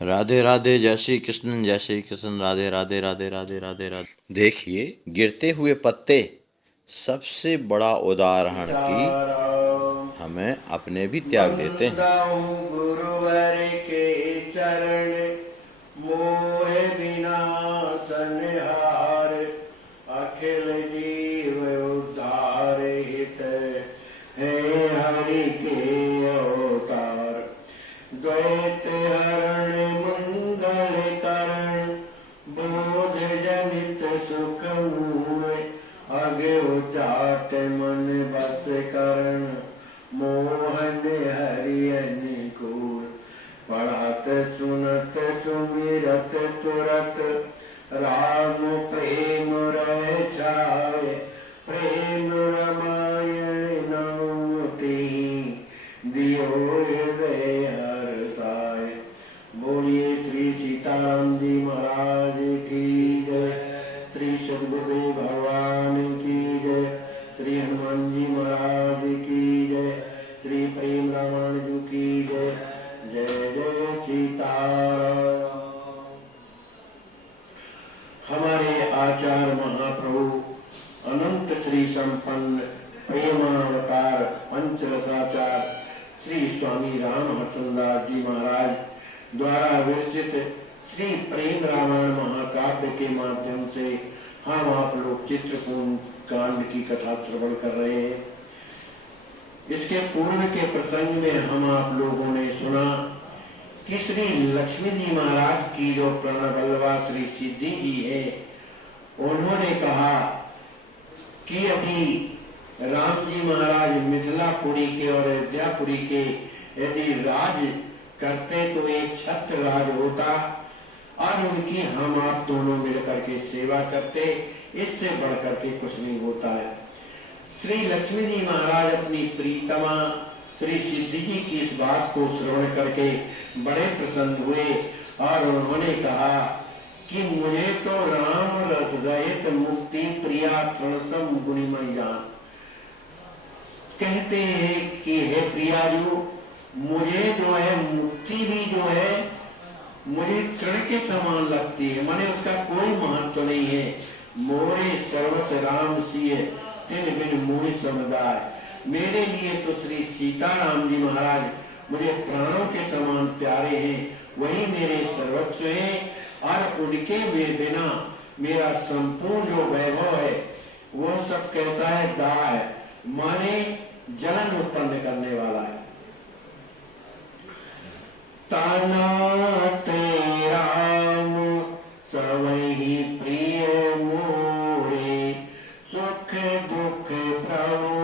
राधे राधे, जय श्री कृष्ण, जय श्री कृष्ण, राधे राधे राधे राधे राधे राधे। देखिए, गिरते हुए पत्ते सबसे बड़ा उदाहरण कि हमें अपने भी त्याग देते हैं। गुरुवर के चरण मोह विनाशन हार, अखिल जीव उद्धार हित है हरि के अवतार। द्वैत हरण मंगल करण, बोध जनित सुख मूल, अगे उचाट मन बस करण, मोहन हरि अनुकूल। पढ़त सुनत सुमिरत तुरत, राम प्रेम रह जाए। प्रेम रामायण नामति, दियो हृदय हर्षाय। बोलिए श्री सीताराम जी महाराज की जय, श्री सद्गुरुदेव भगवान की जय, श्री हनुमान जी महाराज की जय, श्री प्रेम रामायण जी की जय। जय जय सीताराम। हमारे आचार्य महाप्रभु अनंत श्री संपन्न प्रेमावतार पंचरसाचार श्री स्वामी राम हर्षदास जी महाराज द्वारा विरचित श्री प्रेम रामायण महाकाव्य के माध्यम से हम आप लोग चित्रकूट कांड की कथा श्रवण कर रहे हैं। इसके पूर्व के प्रसंग में हम आप लोगों ने सुना कि श्री लक्ष्मी जी महाराज की जो प्रणबल्लभा श्री सिद्धि जी है, उन्होंने कहा कि अभी राम जी महाराज मिथिलापुरी के और अयोध्यापुरी के यदि राज करते तो एक छत्र राज होता और उनकी हम आप दोनों मिलकर के सेवा करते, इससे बढ़कर के कुछ नहीं होता है। श्री लक्ष्मी जी महाराज अपनी प्रीतमा श्री सिद्धि जी की इस बात को श्रवण करके बड़े प्रसन्न हुए और उन्होंने कहा कि मुझे तो राम रस रहित मुक्ति प्रिया तृणसम गुणिमय जान। कहते हैं कि हे प्रिया जो मुझे जो है मुक्ति भी जो है मुझे तृण के समान लगती है, माने उसका कोई महत्व नहीं है। मोरे सर्वस राम सिय तिन बिन मोहि समुदाय। मेरे लिए तो श्री सीताराम जी महाराज मुझे प्राणों के समान प्यारे हैं, वही मेरे सर्वस्व हैं और उनके बिना मेरा संपूर्ण जो वैभव है वो सब कैसा है, दाह है, माने जलन उत्पन्न करने वाला है। ताना ते राम सवहि प्रिय मोरे, सुख दुख प्रभु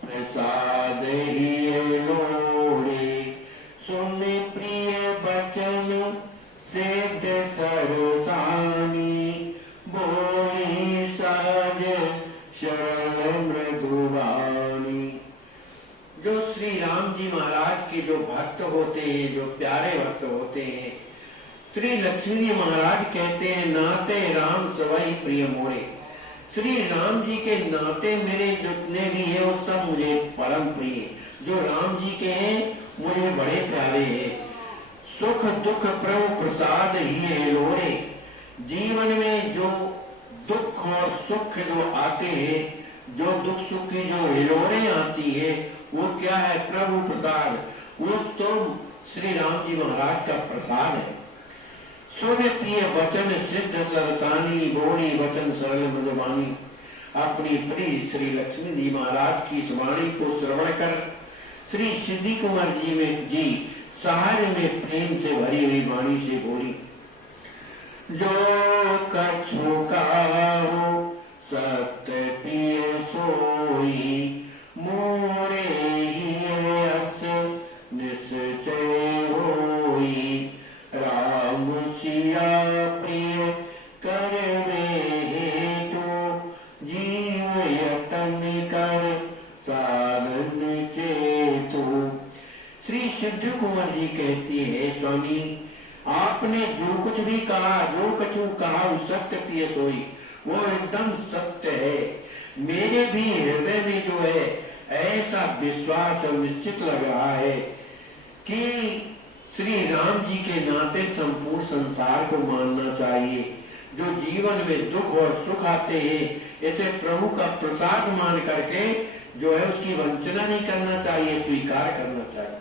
प्रसाद ही लोरे। सुन प्रिय बचन सिद्ध सरसानी, बोली सहज शरण मृदुवाणी। जो श्री राम जी महाराज के जो भक्त होते हैं, जो प्यारे भक्त होते हैं, श्री लक्ष्मी जी महाराज कहते हैं नाते राम सवाई प्रिय मोरे। श्री राम जी के नाते मेरे जितने भी है वो सब मुझे परम प्रिय, जो राम जी के हैं मुझे बड़े प्यारे हैं। सुख दुख प्रभु प्रसाद ही है लोरे। जीवन में जो दुख और सुख जो आते हैं, जो दुख सुख की जो हिलोरें आती है, वो क्या है, प्रभु प्रसाद। वो तो श्री राम जी महाराज का प्रसाद है। सुन प्रिय वचन सिद्ध सरसानी, बोली वचन सरल मृदुवाणी। अपनी प्रिय श्री लक्ष्मी जी महाराज की इस वाणी को श्रवण कर श्री सिद्धि कुमार जी में जी सहज में प्रेम से भरी हुई वाणी से बोली। जो कछु काहू सत्य प्रिय सोई, मोरे यस निश्चय होई। राम सिया प्रिय करवे हेतु, जीव यतन कर साधन चेतु। श्री सिद्धि कुंवर जी कहती है, स्वामी आपने जो कुछ भी कहा, जो कछु कहा सत्य प्रिय सोई, वो एकदम सत्य है। मेरे भी हृदय में जो है ऐसा विश्वास और निश्चित लग रहा है कि श्री राम जी के नाते संपूर्ण संसार को मानना चाहिए। जो जीवन में दुख और सुख आते हैं इसे प्रभु का प्रसाद मान करके जो है उसकी वंचना नहीं करना चाहिए, स्वीकार करना चाहिए।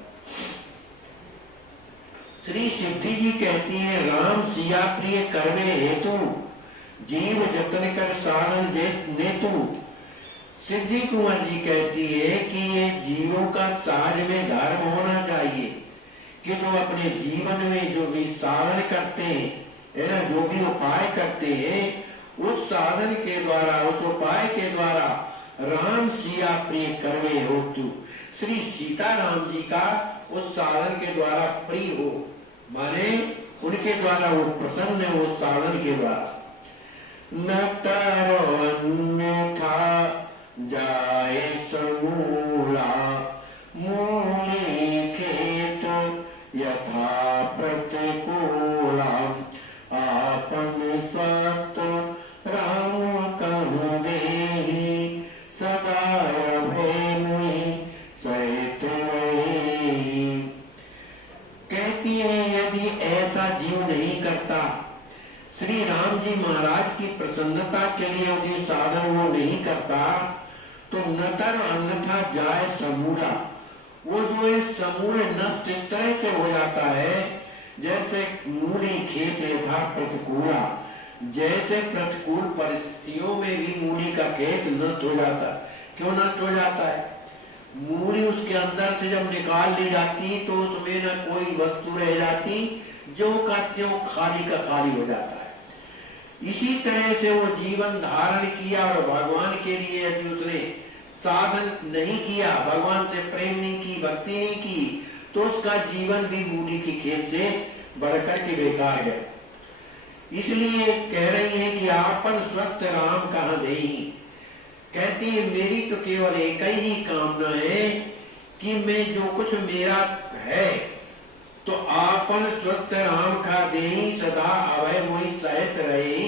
श्री सिद्धि जी कहती हैं, राम सिया प्रिय करवे हेतु जीव जतन कर साधन नेतु। सिद्धि कुंवर जी कहती है कि ये जीवों का साज में धर्म होना चाहिए कि जो अपने जीवन में जो भी साधन करते हैं, है ना, जो भी उपाय करते हैं उस साधन के द्वारा, उस उपाय के द्वारा राम सिया प्रिय करवे हेतु श्री सीता राम जी का उस साधन के द्वारा प्रिय हो, माने उनके द्वारा वो प्रसन्न है उस साधन के द्वारा। न तरो अन्यथा जाए समूला मूले खेत यथा प्रतिकूला आपन स्वत राम कहु देहि सदा भय मुहि सहित रही। कहती है यदि ऐसा जीव नहीं करता, श्री राम जी महाराज की प्रसन्नता के लिए यदि साधन वो नहीं करता तो नतर अन्यथा जाए समूला, वो जो है समूल नष्ट इस तरह से हो जाता है जैसे मूली खेत यथा प्रतिकूला, जैसे प्रतिकूल परिस्थितियों में भी मूली का खेत नष्ट हो जाता है। क्यों नष्ट हो जाता है? मूली उसके अंदर से जब निकाल ली जाती तो उसमें न कोई वस्तु रह जाती, जो का त्यों खाली का खाली हो जाता है। इसी तरह से वो जीवन धारण किया और भगवान के लिए यदि उसने साधन नहीं किया, भगवान से प्रेम नहीं की, भक्ति नहीं की, तो उसका जीवन भी मूली की खेत से बढ़कर के बेकार गया। इसलिए कह रही है कि आपन स्वस्थ राम कहाँ देही। कहती है मेरी तो केवल एक ही कामना है कि मैं जो कुछ मेरा है तो आपन स्वस्थ राम का देही सदा अभय मुझ सहित रहे।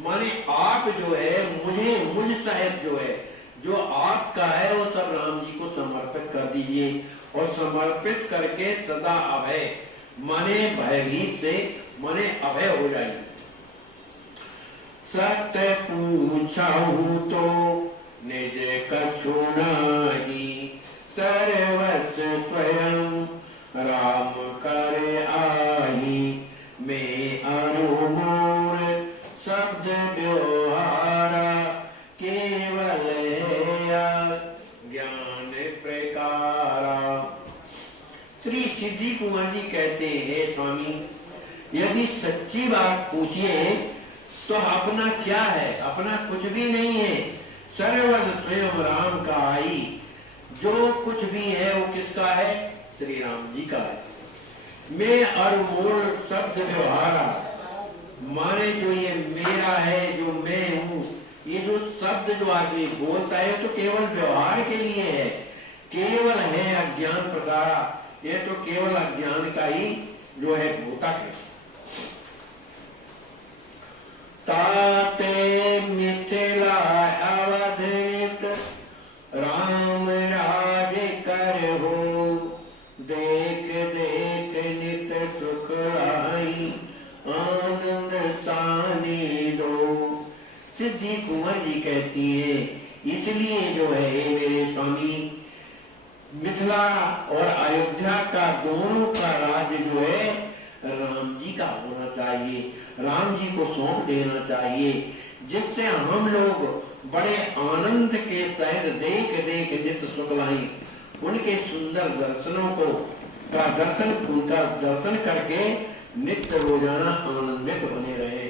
माने आप जो है मुझ सहित जो है, जो आपका है वो सब राम जी को समर्पित कर दीजिए और समर्पित करके सदा अभय माने भयभीत से माने अभय हो जाइए। सत्य पूछाऊं तो निज कछु नहीं, सर्वस्व स्वयं राम करे आही। मैं अरु मोर शब्द व्यवहारा केवल ज्ञान प्रकारा। श्री सिद्धि कुंवर जी कहते हैं, स्वामी यदि सच्ची बात पूछिए तो अपना क्या है? अपना कुछ भी नहीं है, सर्वस्व स्वयं राम का आई। जो कुछ भी है वो किसका है? श्री राम जी का है। मैं और मोर शब्द व्यवहारा, माने जो ये मेरा है, जो मैं हूँ, ये जो शब्द जो आदमी बोलता है तो केवल व्यवहार के लिए है, केवल है अज्ञान प्रसारा। ये तो केवल अज्ञान का ही जो है भूतक है। ताते मिथिला अवधित राम राज कर हो, देख देख नित सुख आई आनंद सानी दो। सिद्धि कुंवर जी कहती है इसलिए जो है मेरे स्वामी मिथिला और अयोध्या का दोनों का राज्य जो है राम जी का होना चाहिए, राम जी को सौंप देना चाहिए, जिससे हम लोग बड़े आनंद के सहित देख देख नित्य सुख लाई। उनके सुंदर दर्शनों को का दर्शन उनका दर्शन करके नित्य रोजाना आनंदित बने रहे।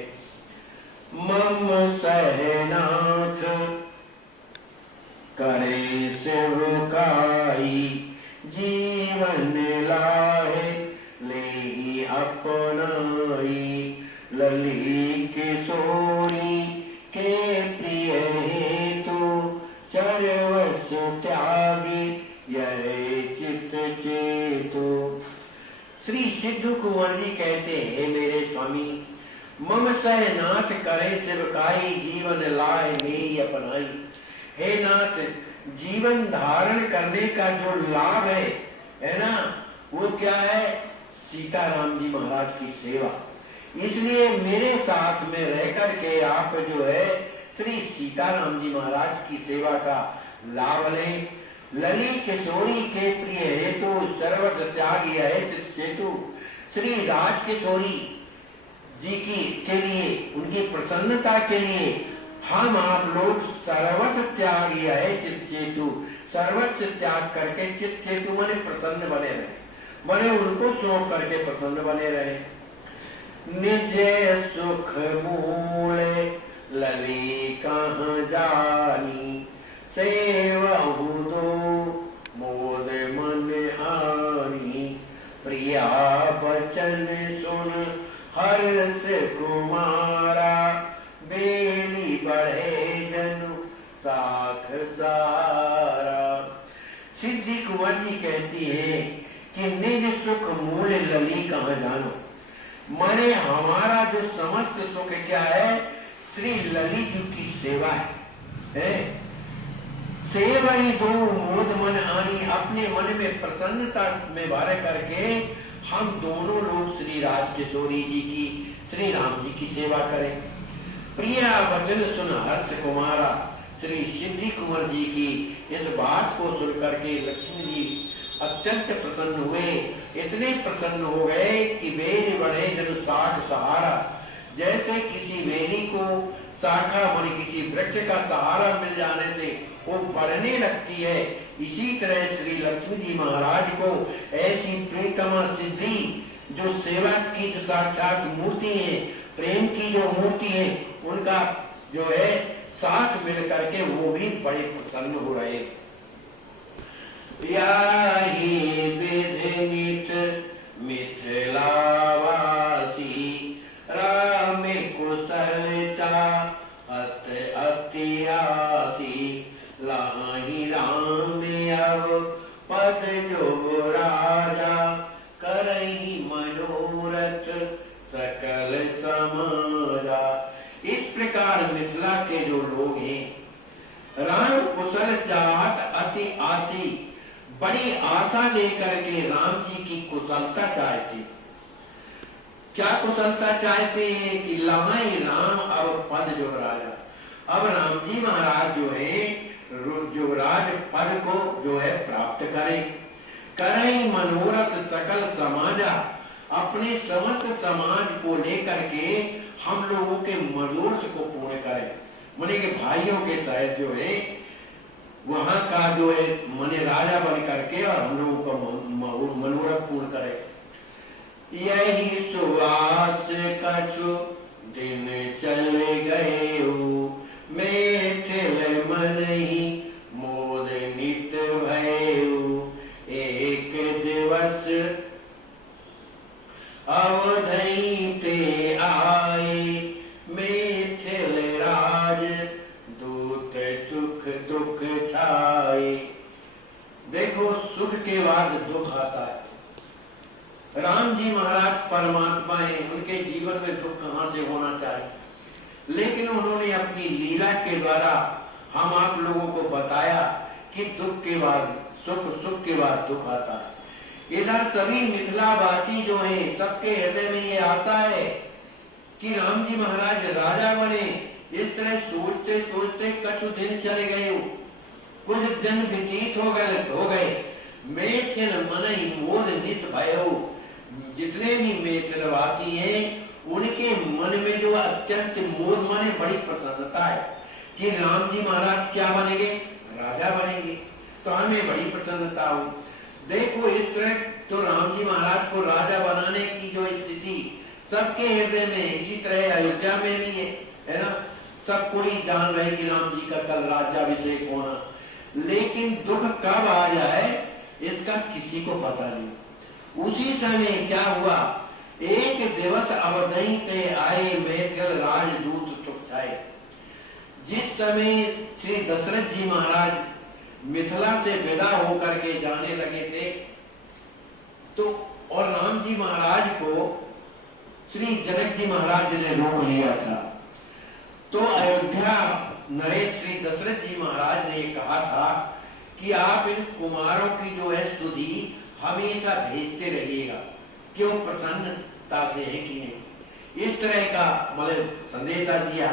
मम सहनाथ करे सेवकाई, जीवन लाए ले अपनाई। ललित किशोरी के प्रिय हेतु, सर्वस्व त्यागी यह चित्त चेतु। श्री सिद्धू कुंवर जी कहते हैं मेरे स्वामी मम सहनाथ करे सेवकाई, जीवन लाए मेरी अपनाई। हे नाथ, जीवन धारण करने का जो लाभ है ना, वो क्या है? सीताराम जी महाराज की सेवा। इसलिए मेरे साथ में रह करके आप जो है श्री सीताराम जी महाराज की सेवा का लाभ लें। लली किशोरी के प्रिय हेतु सर्वस त्यागी है चित्तु। श्री राज किशोरी जी की के लिए, उनकी प्रसन्नता के लिए हम आप लोग सर्वस्व त्याग है चित्तु, सर्वस्व त्याग करके चित्तु माने प्रसन्न बने रहे, माने उनको सौंप करके प्रसन्न बने रहे। निज सुख मूल लली कहाँ जानी, सेवहु दो मोद मन आनी। प्रिया बचन सुन हर्ष कुमारा, बेली बढ़े जनु साख सारा। सिद्धि कुंवर जी कहती है कि निज सुख मूल लली कहाँ जानो, माने हमारा जो समस्त सुख क्या है, श्री लली जी की सेवा है। सेवा ही दो मोद मन आनी, अपने मन में प्रसन्नता में भर करके हम दोनों लोग श्री राज किशोरी जी की, श्री राम जी की सेवा करें। प्रिया वचन सुन हर्ष कुमारा, श्री सिद्धि कुंवर जी की इस बात को सुन करके लक्ष्मी जी अत्यंत प्रसन्न हुए। इतने प्रसन्न हो गए कि बेल बढ़े जन साठ सहारा। जैसे किसी वेली को शाखा मन किसी वृक्ष का सहारा मिल जाने से वो बढ़ने लगती है, इसी तरह श्री लक्ष्मी जी महाराज को ऐसी प्रीतमा सिद्धि जो सेवा की जो साक्षात मूर्ति है, प्रेम की जो मूर्ति है, उनका जो है साथ मिल करके वो भी बड़े प्रसन्न हो रहे। याही विधिनित मिथिलावासी, राम कुशलता अत अति आसी। लाही राम अब पद जो राजा, करही मनोरथ सकल समाजा। इस प्रकार मिथिला के जो लोग हैं, राम कुशल चाहत अति आसी, बड़ी आशा लेकर के राम जी की कुशलता चाहते। क्या कुशलता चाहते हैं कि लहाई राम अब पद जो राजा। अब राम जी महाराज जो है जो राज पद को जो है प्राप्त करें। करें मनोरथ सकल समाजा, अपने समस्त समाज को लेकर के हम लोगों के मनोरथ को पूर्ण करें। माने के भाइयों के तहत जो है वहां का जो है मने राजा बन करके और हम लोगों का मनोरथ पूर्ण करें। यही सुवास कछु दिन चल गए, मैथिल मन ही मोद नित भयउ। एक दिवस अवधई ते आए, मैथिल राज दूत सुख दुख छाए। देखो सुख के बाद दुख आता है। राम जी महाराज परमात्मा है, उनके जीवन में दुख कहां से होना चाहिए, लेकिन उन्होंने अपनी लीला के द्वारा हम आप लोगों को बताया कि दुख के बाद सुख, सुख के बाद दुख आता है। इधर सभी मिथिलावासी जो हैं, सबके हृदय में ये आता है कि राम जी महाराज राजा बने। इस तरह सोचते सोचते कछु दिन चले गए, कुछ दिन व्यतीत हो गए। मैथिल मन ही मोद नित भयउ। जितने भी मैथिलवासी हैं उनके मन में जो अत्यंत मोद माने बड़ी प्रसन्नता है कि राम जी महाराज क्या बनेंगे, राजा बनेंगे, तो हमें बड़ी प्रसन्नता हुई। देखो इस तरह तो राम जी महाराज को राजा बनाने की जो स्थिति सबके हृदय में, इसी तरह अयोध्या में भी है ना, सब कोई जान रहे कि राम जी का कल राज्याभिषेक होना, लेकिन दुख कब आ जाए इसका किसी को पता नहीं। उसी समय क्या हुआ, एक दिवस अवधई ते आए, मैथिल राजदूत सुख छाए। जिस समय श्री दशरथ जी महाराज मिथिला से विदा होकर के जाने लगे थे, तो और राम जी महाराज को श्री जनक जी महाराज ने रोक लिया था, तो अयोध्या नरेश श्री दशरथ जी महाराज ने कहा था कि आप इन कुमारों की जो है सुधि हमेशा भेजते रहिएगा। कि वो प्रसन्नता से है कि नहीं। इस तरह का मतलब संदेशा दिया।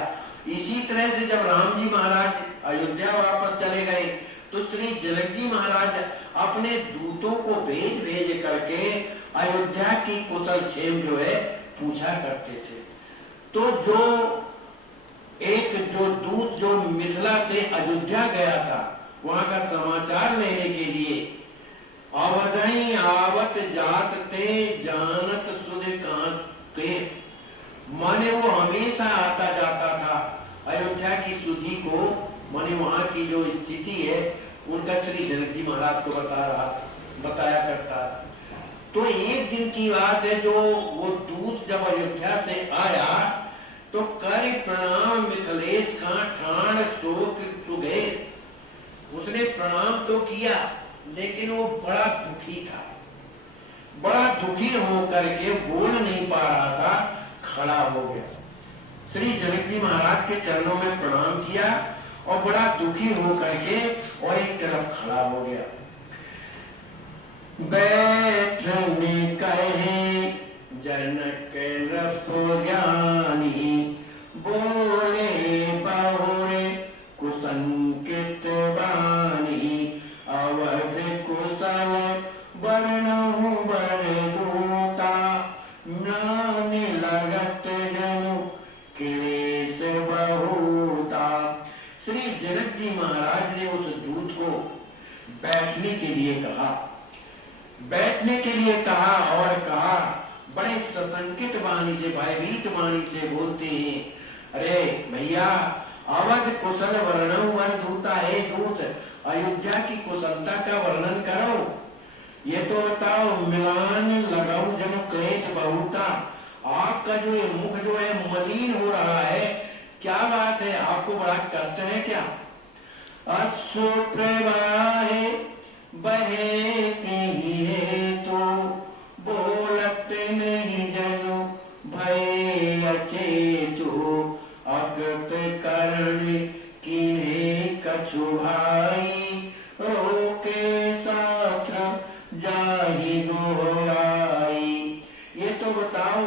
इसी तरह से जब राम जी महाराज अयोध्या वापस चले गए तो श्री जनक जी महाराज अपने दूतों को भेज करके अयोध्या की कुशल क्षेम जो है पूछा करते थे। तो जो दूत जो मिथिला से अयोध्या गया था वहां का समाचार लेने के लिए अवधई आवत जात ते जानत सुध के माने वो हमेशा आता जाता था अयोध्या की सुधि को, माने वहां की जो स्थिति है उनका श्री जनक जी महाराज को बताया करता। तो एक दिन की बात है, जो वो दूत जब अयोध्या से आया तो कर प्रणाम मिथिलेश का ठाण शोक सुगे, उसने प्रणाम तो किया लेकिन वो बड़ा दुखी था। बड़ा दुखी होकर के बोल नहीं पा रहा था, खड़ा हो गया। श्री जनक जी महाराज के चरणों में प्रणाम किया और बड़ा दुखी होकर के और एक तरफ खड़ा हो गया। बैठने कहे जनक ज्ञानी बोले बहुरे कुसंकित वाणी अवध कुशल वर्णहु बर दूता म्लान लगत जनु क्लेश बहुता। श्री जनक जी महाराज ने उस दूत को बैठने के लिए कहा, और कहा बड़े सशंकित वाणी से, भयभीत वाणी से बोलते हैं, अरे भैया अवध कुशल वर्णन वर दूता है, दूत अयोध्या की कुशलता का वर्णन करो, ये तो बताओ मिलान लगाओ जन क्लेश बहुता, आपका जो ये मुख जो है मलिन हो रहा है, क्या बात है, आपको बड़ा कष्ट है क्या? अश्रु प्रवाहे बहे कहीं तो बोलत नहीं जनु भय अचेतु अगत करण किन्हें कछु भाई रोके शास्त्र जाहि दोहराई। ये तो बताओ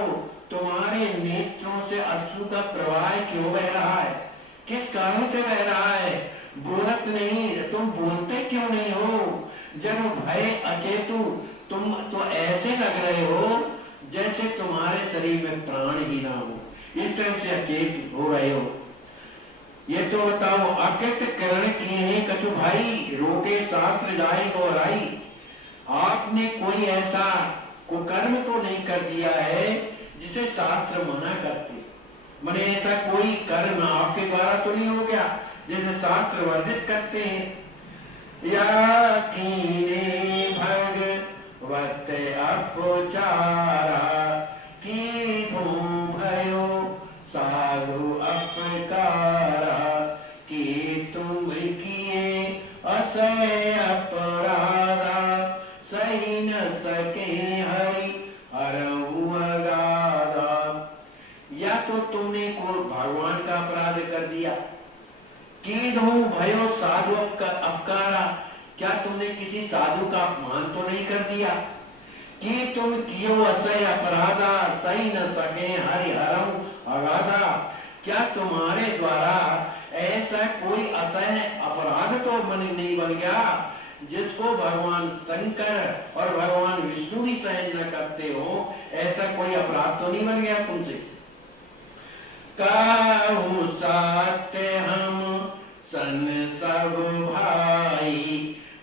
तुम्हारे नेत्रों से अश्रु का प्रवाह क्यों बह रहा है, किस कारण से बह रहा है? बोलत नहीं, तुम बोलते क्यों नहीं हो? जब भय अचेतु, तुम तो ऐसे लग रहे हो जैसे तुम्हारे शरीर में प्राण ही ना हो, इस तरह से अचेत हो रहे हो। ये तो बताओ अकृत करण किए हैं कछु भाई रोके शास्त्र जाए दोहराई, आपने कोई ऐसा कुकर्म तो नहीं कर दिया है जिसे शास्त्र मना करते, मैंने ऐसा कोई कर्म आपके द्वारा तो नहीं हो गया जैसे शास्त्र वर्जित करते हैं। या कीने भगवत अपचारा की धूम भयो साधु अपकारा की तुम किए असय अपराधा सही न सके हरि हरहु अगाधा। या तो तुमने को भगवान का अपराध कर दिया, कीधो भयो साधु अपकारा, क्या तुमने किसी साधु का अपमान तो नहीं कर दिया? कि तुम कियो असह्य अपराधा सही न सके हरि हरम अगाधा, क्या तुम्हारे द्वारा ऐसा कोई असह्य अपराध तो नहीं बन गया जिसको भगवान शंकर और भगवान विष्णु भी सहन न करते हो, ऐसा कोई अपराध तो नहीं बन गया तुमसे? काहू सत्य हम सन सब भाई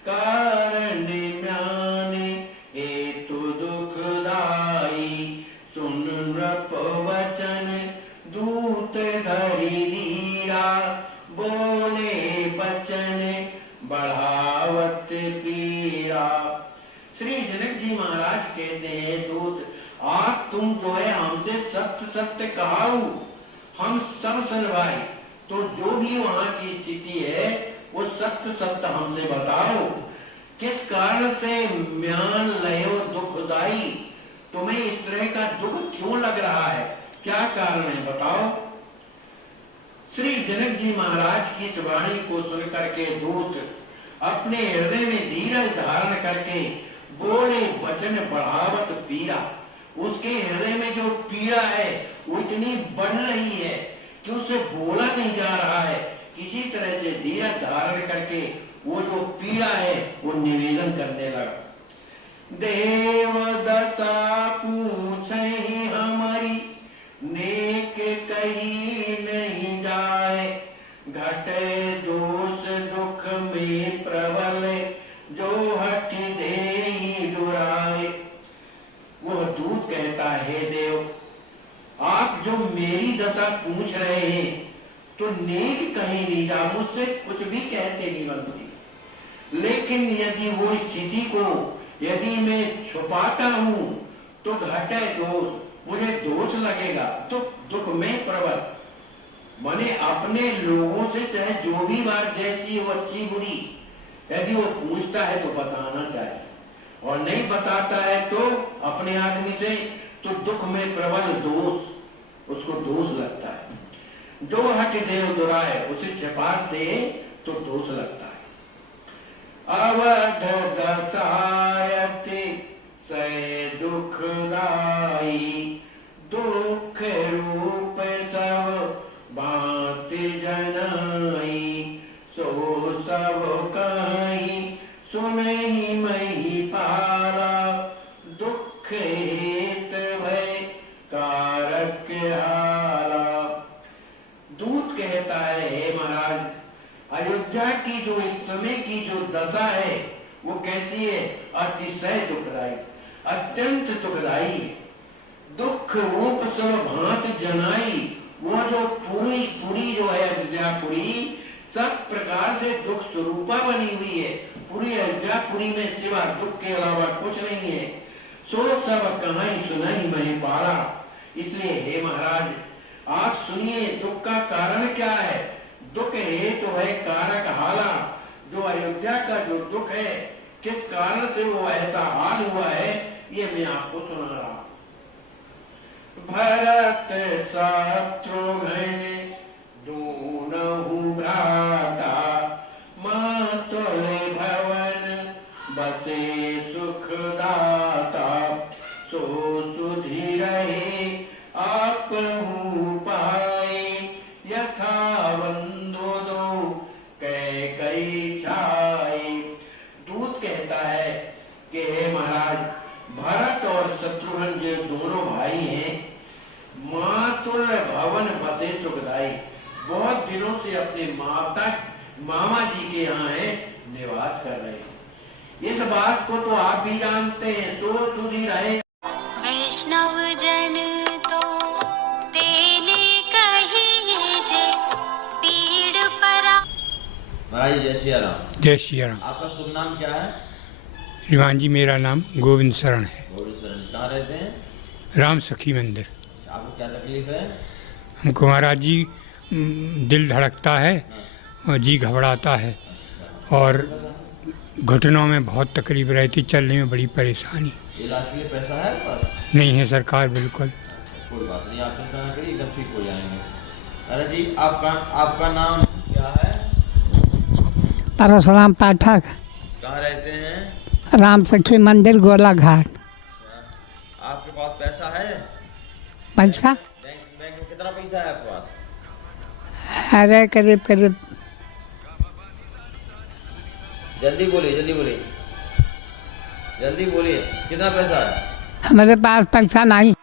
कारण म्याने हेतु दुखदाई सुन नृप वचन दूत धरि धीरा बोले बचन बढ़ावत पीरा। श्री जनक जी महाराज कहते हैं, दूत आप तुम जो है हमसे सत्य सत्य कहाऊ, हम सब सुनवाई, तो जो भी वहां की स्थिति है वो सत्य सत्य हमसे बताओ, किस कारण से म्यान लयो दुखदाई, तुम्हें इस तरह का दुख क्यों लग रहा है, क्या कारण है बताओ। श्री जनक जी महाराज की इस वाणी को सुन करके दूत अपने हृदय में धीरज धारण करके बोले वचन बढ़ावत पीरा, उसके हृदय में जो पीड़ा है वो इतनी बढ़ रही है कि उससे बोला नहीं जा रहा है। किसी तरह से धीरज धारण करके वो जो पीड़ा है वो निवेदन करने लगा। देव दशा पूछहि हमारी, नेक कही नहीं जाए। घटे दोष दुख में प्रबल, जो हट देहि दुराए। वह दूत कहता है, देव आप जो मेरी दशा पूछ रहे हैं तो नेक कहीं नहीं जा, मुझसे कुछ भी कहते नहीं बनती। लेकिन यदि वो स्थिति को यदि मैं छुपाता हूं तो घटे दोष, मुझे दोष लगेगा। तो दुख में प्रबल, माने अपने लोगों से चाहे जो भी बात जैसी हो अच्छी बुरी, यदि वो पूछता है तो बताना चाहिए, और नहीं बताता है तो अपने आदमी से तो दुख में प्रबल दोष, उसको दोष लगता है। जो हट देव दुराए, उसे छिपा दे तो दोष लगता है। अवध दशायति सै दुखदाई, दुख रूप सब बात जनाई। सो सब कहीं सुनहि मही पाला, दुख हेत भय कारक हारा। दूत कहता है, हे महाराज, अयोध्या की जो इस समय की जो दशा है वो कैसी है? अतिशय दुखदाई, अत्यंत दुखदाई है। दुख रूप सब भांत जनाई, वो जो पूरी जो है अयोध्यापुरी सब प्रकार से दुख स्वरूपा बनी हुई है। पूरी अयोध्यापुरी में सिवा दुख के अलावा कुछ नहीं है। सो सब कहानी सुनाई मैं पारा। इसलिए हे महाराज आप सुनिए, दुख का कारण क्या है? दुख हेतु है कारक हाला। जो अयोध्या का जो दुख है, किस कारण से वो ऐसा हाल हुआ है, ये मैं आपको सुना रहा हूं। भरत शत्रुघ्न दूनहु भ्राता, मातुल भवन बसे सुखदाता। सो सुधि रहे आपहु पाए, यथा बंधु दो कैकई छाए। दूत कहता है कि हे महाराज, भरत और शत्रुघ्न जो दोनों भाई हैं, मातुल भवन बसे सुखदाई, बहुत दिनों से अपने मामा जी के यहाँ है निवास कर रहे हैं। इस बात को तो आप भी जानते हैं। तो सुधी रहे वैष्णव जन तो तेने कहिए जे, पीड़ परा। महाराज जय सिया राम। जय सिया राम। आपका शुभ नाम क्या है? श्रीमान जी, मेरा नाम गोविंद शरण है। गोविंद शरण। कहाँ रहते हैं? राम सखी मंदिर। आपको क्या तकलीफ है? हमको महाराज जी दिल धड़कता है और जी घबराता है, और घुटनों में बहुत तकलीफ रहती, चलने में बड़ी परेशानी। इलाज के लिए पैसा है पास? नहीं है सरकार, बिल्कुल। कोई बात नहीं, आप चिंता ना करिए, एकदम ठीक हो जाएंगे। अरे जी, आपका नाम क्या है? परशुराम पाठक। कहाँ रहते हैं? राम सखी मंदिर, गोला घाट। आपके पास पैसा है? पैसा? बैंक में कितना पैसा है आपके पास? अरे करीब करीब। जल्दी बोलिए, जल्दी बोलिए, जल्दी बोलिए, कितना पैसा है? हमारे पास पैसा नहीं।